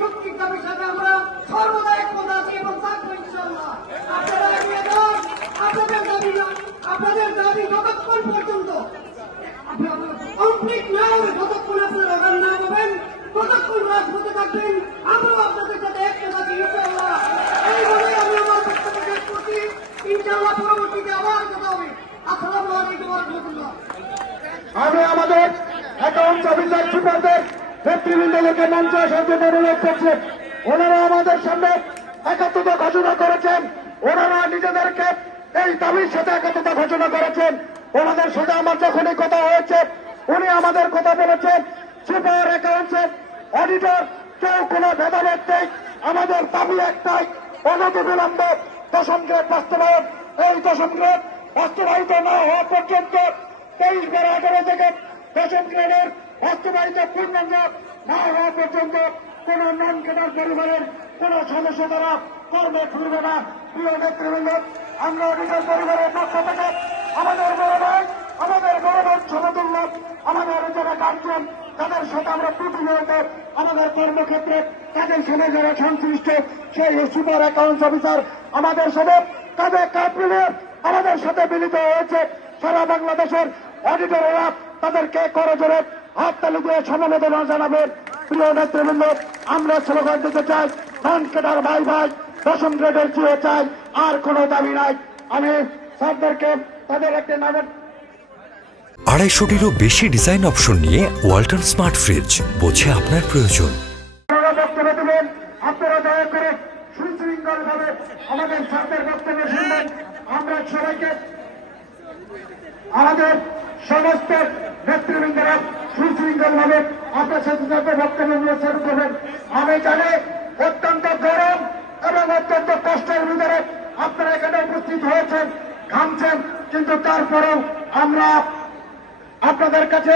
শক্তির দাবির সাথে আমরা সর্বদা একমত আছি এবং থাকবো ইনশাআল্লাহ। আপনারা এগিয়ে যান, আপনাদের দাবি যতক্ষণ পর্যন্ত কমপ্লিট না হবে, ততক্ষণ আপনারা আগাম না হবেন, ততক্ষণ রাজপথে থাকবেন, আমরাও আপনাদের সাথে একমত আছি ইনশাআল্লাহ। এইভাবে আমি আমার বক্তব্য শেষ করছি। ইনশাআল্লাহ পরবর্তীতে আবার কথা হবে। আসসালামু আলাইকুম ওয়া রাহমাতুল্লাহ। আমি আমাদের অ্যাকাউন্ট অফিসার সুপারদের নেতৃবৃন্দকে মঞ্চে আসার জন্য অনুরোধ করছি। ওনারা আমাদের সামনে একাত্মতা ঘোষণা করেছেন, ওনারা নিজেদেরকে এই দাবির সাথে একাত্মতা ঘোষণা করেছেন। ওনাদের সাথে আমার যখনই কথা হয়েছে উনি আমাদের কথা বলেছেন সুপার অ্যাকাউন্টসের অডিটর কেউ কোনো ভেদাভেদ নেই, আমাদের দাবি একটাই, অনতিবিলম্বে 10ম গ্রেড বাস্তবায়ন। এই 10ম গ্রেড বাস্তবায়িত না হওয়া পর্যন্ত 23/11 থেকে 10ম গ্রেডের বাস্তবায়িত পূর্ণাঙ্গ না হওয়া পর্যন্ত কোন নন ক্যাডার পরিবারের কোন সদস্য দ্বারা কর্মে ফিরবে না। প্রিয় নেতৃবৃন্দ, আমরা অডিটর পরিবারের পক্ষ থেকে আমাদের বড় ভাই, আমাদের বড় বোন সমতুল্য, আমাদের যারা গার্জিয়ান, তাদের সাথে আমরা প্রতিনিয়ত আমাদের কর্মক্ষেত্রে তাদের সাথে যারা সংশ্লিষ্ট সেই সুপার অ্যাকাউন্টস অফিসার আমাদের সাথে কাঁধে কাঁধ মিলিয়ে আমাদের সাথে মিলিত হয়েছে। সারা বাংলাদেশের অডিটরেরা তাদেরকে করজোরে হাততালি দিয়ে সমবেদনা জানাবেন। প্রিয় নেতৃবৃন্দ, আমরা স্লোগান দিতে চাই, নন ক্যাডার ভাই ভাই, 10ম গ্রেডের চেয়ে চাই, আর কোনো দাবি নাই। আমি স্যারদেরকে তাদের একটা নামের 250টিরও বেশি ডিজাইন অপশন নিয়ে ওয়ালটন স্মার্ট ফ্রিজ, বোঝে আপনার প্রয়োজন। বক্তব্য দেবেন, আপনারা দয়া করে সুশৃঙ্খল ভাবে আমাদের স্যারদের বক্তব্য শুনবেন। আমরা সবাইকে আমাদের সমস্ত নেতৃবৃন্দরা সুশৃঙ্খল ভাবে আপনার সাথে সাথে বক্তব্যগুলো শুরু করবেন। আমি জানি অত্যন্ত গরম এবং অত্যন্ত কষ্টের ভিতরে আপনারা এখানে উপস্থিত হয়েছেন, ঘামছেন, কিন্তু তারপরেও আমরা আপনাদের কাছে